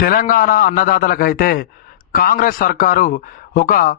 తెలంగాణ అన్నదాతలకైతే కాంగ్రెస్ సర్కారు ఒక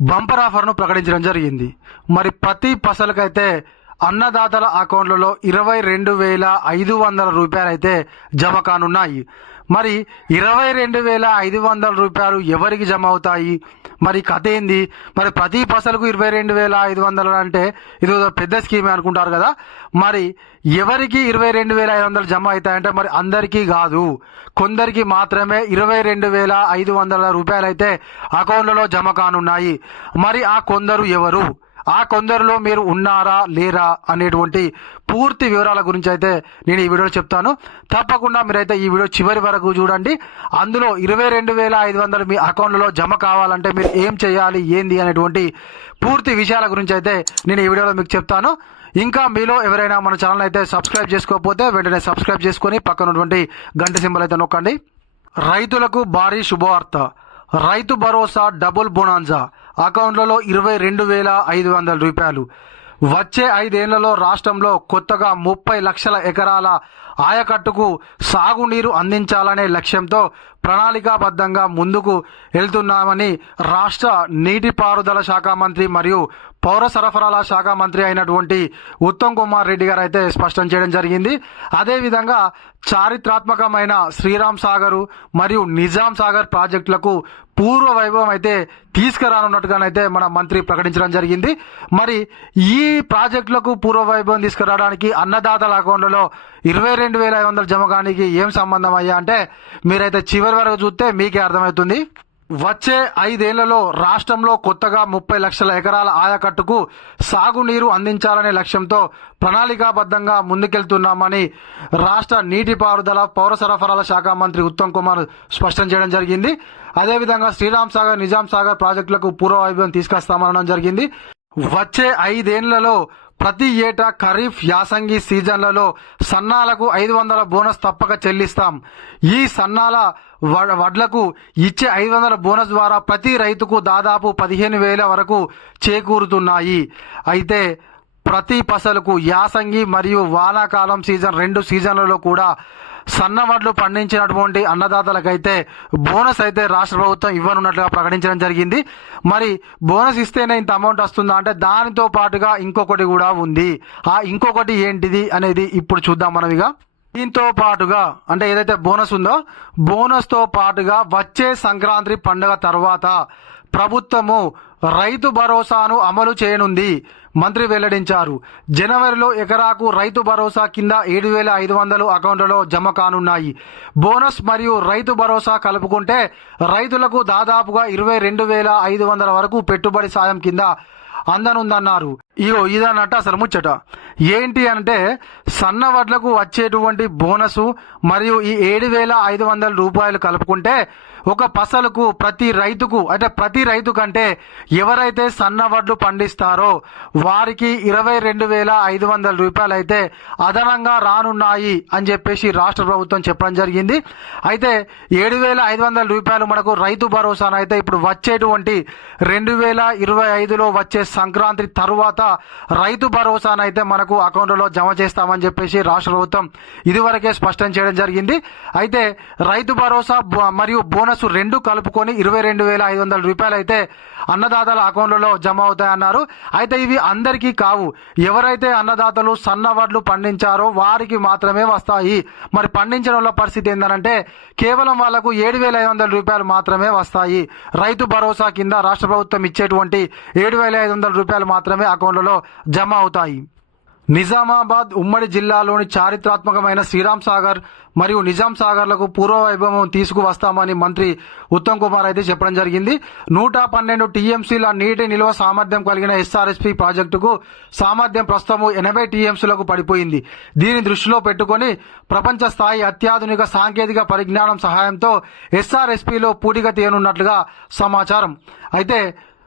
బంపర్ ఆఫర్ను ప్రకటించడం జరిగింది. మరి ప్రతి పసలకైతే అన్నదాతల అకౌంట్లలో ఇరవై రెండు వేల ఐదు వందల రూపాయలైతే జమ కానున్నాయి. మరి ఇరవై రెండు వేల ఐదు వందల రూపాయలు ఎవరికి జమ అవుతాయి? మరి కథ ఏంది? మరి ప్రతి పసలకు ఇరవై రెండు వేల ఐదు వందలు అంటే ఇది పెద్ద స్కీమే అనుకుంటారు కదా. మరి ఎవరికి ఇరవై రెండు వేల ఐదు వందలు జమ అవుతాయంటే మరి అందరికీ కాదు. కొందరికి మాత్రమే ఇరవై రెండు వేల ఐదు వందల రూపాయలు అయితే అకౌంట్లలో జమ కానున్నాయి. మరి ఆ కొందరు ఎవరు? ఆ కొందరిలో మీరు ఉన్నారా లేరా అనేటువంటి పూర్తి వివరాల గురించి అయితే నేను ఈ వీడియోలో చెప్తాను. తప్పకుండా మీరైతే ఈ వీడియో చివరి వరకు చూడండి. అందులో ఇరవై రెండు వేల ఐదు వందలు మీ అకౌంట్లో జమ కావాలంటే మీరు ఏం చేయాలి ఏంది అనేటువంటి పూర్తి విషయాల గురించి అయితే నేను ఈ వీడియోలో మీకు చెప్తాను. ఇంకా మీలో ఎవరైనా మన ఛానల్ అయితే సబ్స్క్రైబ్ చేసుకోకపోతే వెంటనే సబ్స్క్రైబ్ చేసుకొని పక్కన ఉన్నటువంటి గంట సింబల్ అయితే నొక్కండి. రైతులకు భారీ శుభవార్త. రైతు భరోసా డబుల్ బొనాన్జా అకౌంట్లలో ఇరవై రెండు వేల ఐదు వందల రూపాయలు. వచ్చే ఐదేళ్ళలో రాష్ట్రంలో కొత్తగా ముప్పై లక్షల ఎకరాల ఆయకట్టుకు సాగునీరు అందించాలనే లక్ష్యంతో ప్రణాళికాబద్ధంగా ముందుకు వెళ్తున్నామని రాష్ట్ర నీటిపారుదల శాఖ మంత్రి మరియు పౌర సరఫరాల శాఖ మంత్రి అయినటువంటి ఉత్తమ్ కుమార్ రెడ్డి గారు అయితే స్పష్టం చేయడం జరిగింది. అదేవిధంగా చారిత్రాత్మకమైన శ్రీరామ్ సాగర్ మరియు నిజాం సాగర్ ప్రాజెక్టులకు పూర్వ వైభవం అయితే తీసుకురానున్నట్టుగానైతే మన మంత్రి ప్రకటించడం జరిగింది. మరి ఈ ప్రాజెక్టులకు పూర్వ వైభవం తీసుకురావడానికి అన్నదాతల అకౌంట్లలో ఇరవై రెండు వేల ఐదు వందల జమకానికి ఏం సంబంధం అయ్యా అంటే మీరైతే చివరి వరకు చూస్తే మీకే అర్థమవుతుంది. వచ్చే ఐదేళ్ళలో రాష్ట్రంలో కొత్తగా ముప్పై లక్షల ఎకరాల ఆయకట్టుకు సాగునీరు అందించాలనే లక్ష్యంతో ప్రణాళికాబద్ధంగా ముందుకెళ్తున్నామని రాష్ట్ర నీటిపారుదల పౌర సరఫరాల శాఖ మంత్రి ఉత్తమ్ కుమార్ స్పష్టం చేయడం జరిగింది. అదేవిధంగా శ్రీరామ్ సాగర్ నిజాం సాగర్ ప్రాజెక్టులకు పూర్వ వైభవం తీసుకొస్తామనడం జరిగింది. వచ్చే ఐదేళ్ళలో ప్రతి ఏటా ఖరీఫ్ యాసంగి సీజన్లలో సన్నాలకు ఐదు వందల బోనస్ తప్పక చెల్లిస్తాం. ఈ సన్నాల వడ్లకు ఇచ్చే ఐదు వందల బోనస్ ద్వారా ప్రతి రైతుకు దాదాపు పదిహేను వేల వరకు చేకూరుతున్నాయి. అయితే ప్రతి పసలకు యాసంగి మరియు వానాకాలం సీజన్ రెండు సీజన్లలో కూడా సన్న వడ్లు పండించినటువంటి అన్నదాతలకైతే బోనస్ అయితే రాష్ట్ర ప్రభుత్వం ఇవ్వనున్నట్లుగా ప్రకటించడం జరిగింది. మరి బోనస్ ఇస్తేనే ఇంత అమౌంట్ వస్తుందా అంటే దానితో పాటుగా ఇంకొకటి కూడా ఉంది. ఆ ఇంకొకటి ఏంటిది అనేది ఇప్పుడు చూద్దాం మనం ఇక. దీంతో పాటుగా అంటే ఏదైతే బోనస్ ఉందో బోనస్తో పాటుగా వచ్చే సంక్రాంతి పండుగ తర్వాత ప్రభుత్వము రైతు భరోసాను అమలు చేయనుంది మంత్రి వెల్లడించారు. జనవరిలో ఎకరాకు రైతు భరోసా కింద ఏడు వేల ఐదు వందలు అకౌంట్లలో జమ కానున్నాయి. బోనస్ మరియు రైతు భరోసా కలుపుకుంటే రైతులకు దాదాపుగా ఇరవై రెండు వేల ఐదు వందల వరకు పెట్టుబడి సాయం కింద అందనుందన్నారు. ఇగో ఇదన్నట్టు అసలు ముచ్చట. ఏంటి అంటే సన్న వడ్లకు వచ్చేటువంటి బోనసు మరియు ఈ ఏడు వేల ఐదు వందల రూపాయలు కలుపుకుంటే ఒక పసలకు ప్రతి రైతుకు అంటే ప్రతి రైతు కంటే ఎవరైతే సన్న వడ్లు పండిస్తారో వారికి ఇరవై రెండు వేల ఐదు వందల రూపాయలు అయితే అదనంగా రానున్నాయి అని చెప్పేసి రాష్ట్ర ప్రభుత్వం చెప్పడం జరిగింది. అయితే ఏడు వేల ఐదు వందల రూపాయలు మనకు రైతు భరోసాను అయితే ఇప్పుడు వచ్చేటువంటి రెండు వేల ఇరవై ఐదులో వచ్చే సంక్రాంతి తరువాత రైతు భరోసాను అయితే మనకు అకౌంట్లో జమ చేస్తామని చెప్పేసి రాష్ట్ర ప్రభుత్వం ఇదివరకే స్పష్టం చేయడం జరిగింది. అయితే రైతు భరోసా మరియు బోనస్ రెండు కలుపుకొని ఇరవై రెండు వేల ఐదు వందల రూపాయలు అయితే అన్నదాతల అకౌంట్లలో జమ అవుతాయన్నారు. అయితే ఇవి అందరికీ కావు. ఎవరైతే అన్నదాతలు సన్న వడ్లు పండించారో వారికి మాత్రమే వస్తాయి. మరి పండించిన వాళ్ళ పరిస్థితి ఏంటంటే కేవలం వాళ్ళకు ఏడు వేల ఐదు వందల రూపాయలు మాత్రమే వస్తాయి. రైతు భరోసా కింద రాష్ట్ర ప్రభుత్వం ఇచ్చేటువంటి ఏడు వేల ఐదు వందల రూపాయలు మాత్రమే అకౌంట్లలో జమ అవుతాయి. నిజామాబాద్ ఉమ్మడి జిల్లాలోని చారిత్రాత్మకమైన శ్రీరామ్ సాగర్ మరియు నిజాం సాగర్లకు పూర్వ వైభవం తీసుకువస్తామని మంత్రి ఉత్తమ్ కుమార్ అయితే చెప్పడం జరిగింది. నూట పన్నెండు టీఎంసీల నీటి నిల్వ సామర్థ్యం కలిగిన ఎస్ఆర్ఎస్పీ ప్రాజెక్టుకు సామర్థ్యం ప్రస్తుతం ఎనభై టీఎంసీలకు పడిపోయింది. దీని దృష్టిలో పెట్టుకొని ప్రపంచ స్థాయి అత్యాధునిక సాంకేతిక పరిజ్ఞానం సహాయంతో ఎస్ఆర్ఎస్పీలో పూడిక తీయనున్నట్లుగా సమాచారం. అయితే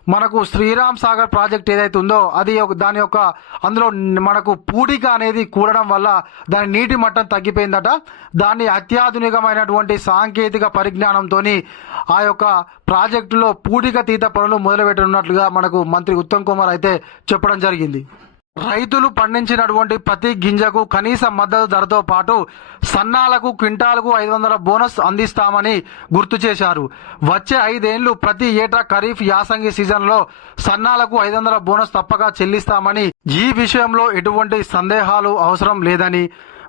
మనకు శ్రీరామ్ సాగర్ ప్రాజెక్ట్ ఏదైతే ఉందో అది ఒక- దాని యొక్క అందులో మనకు పూడిక అనేది కూడడం వల్ల దాని నీటి మట్టం తగ్గిపోయిందట. దాన్ని అత్యాధునికమైనటువంటి సాంకేతిక పరిజ్ఞానంతో ఆ యొక్క ప్రాజెక్టులో పూడిక తీత పనులు మొదలుపెట్టనున్నట్లుగా మనకు మంత్రి ఉత్తమ్ కుమార్ అయితే చెప్పడం జరిగింది. రైతులు పండించినటువంటి ప్రతి గింజకు కనీస మద్దతు ధరతో పాటు సన్నాలకు క్వింటాలకు ఐదు వందల బోనస్ అందిస్తామని గుర్తు చేశారు. వచ్చే ఐదేళ్ళు ప్రతి ఏటా ఖరీఫ్ యాసంగి సీజన్లో సన్నాలకు ఐదు వందల బోనస్ తప్పక చెల్లిస్తామని ఈ విషయంలో ఎటువంటి సందేహాలు అవసరం లేదని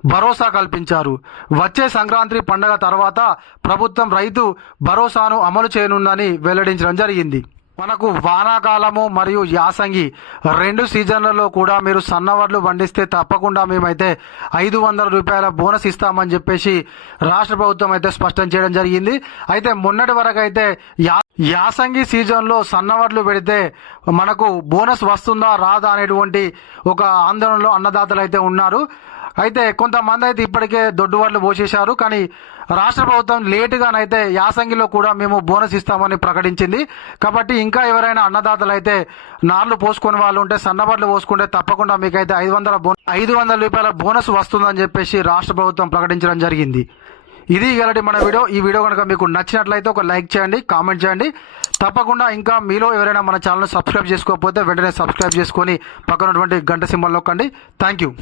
భరోసా కల్పించారు. వచ్చే సంక్రాంతి పండగ తర్వాత ప్రభుత్వం రైతు భరోసాను అమలు చేయనుందని వెల్లడించడం జరిగింది. మనకు వానాకాలము మరియు యాసంగి రెండు సీజన్లలో కూడా మీరు సన్నవడ్లు పండిస్తే తప్పకుండా మేమైతే ఐదు వందల రూపాయల బోనస్ ఇస్తామని చెప్పేసి రాష్ట్ర ప్రభుత్వం అయితే స్పష్టం చేయడం జరిగింది. అయితే మొన్నటి వరకు అయితే యా యాసంగి సీజన్లో సన్నవడ్లు పెడితే మనకు బోనస్ వస్తుందా రాదా అనేటువంటి ఒక ఆందోళనలో అన్నదాతలు అయితే ఉన్నారు. అయితే కొంతమంది అయితే ఇప్పటికే దొడ్డు వడ్లు పోసేశారు కానీ రాష్ట్ర ప్రభుత్వం లేటుగానైతే యాసంగిలో కూడా మేము బోనస్ ఇస్తామని ప్రకటించింది. కాబట్టి ఇంకా ఎవరైనా అన్నదాతలు అయితే నార్లు పోసుకునే వాళ్ళు ఉంటే సన్నబడ్లు పోసుకుంటే తప్పకుండా మీకైతే ఐదు వందల బో ఐదు వందల రూపాయల బోనస్ వస్తుందని చెప్పేసి రాష్ట్ర ప్రభుత్వం ప్రకటించడం జరిగింది. ఇది ఇలాంటి మన వీడియో. ఈ వీడియో కనుక మీకు నచ్చినట్లయితే ఒక లైక్ చేయండి కామెంట్ చేయండి. తప్పకుండా ఇంకా మీలో ఎవరైనా మన ఛానల్ సబ్స్క్రైబ్ చేసుకోకపోతే వెంటనే సబ్స్క్రైబ్ చేసుకొని పక్కనటువంటి గంట సింబల్ నొక్కండి. Thank you.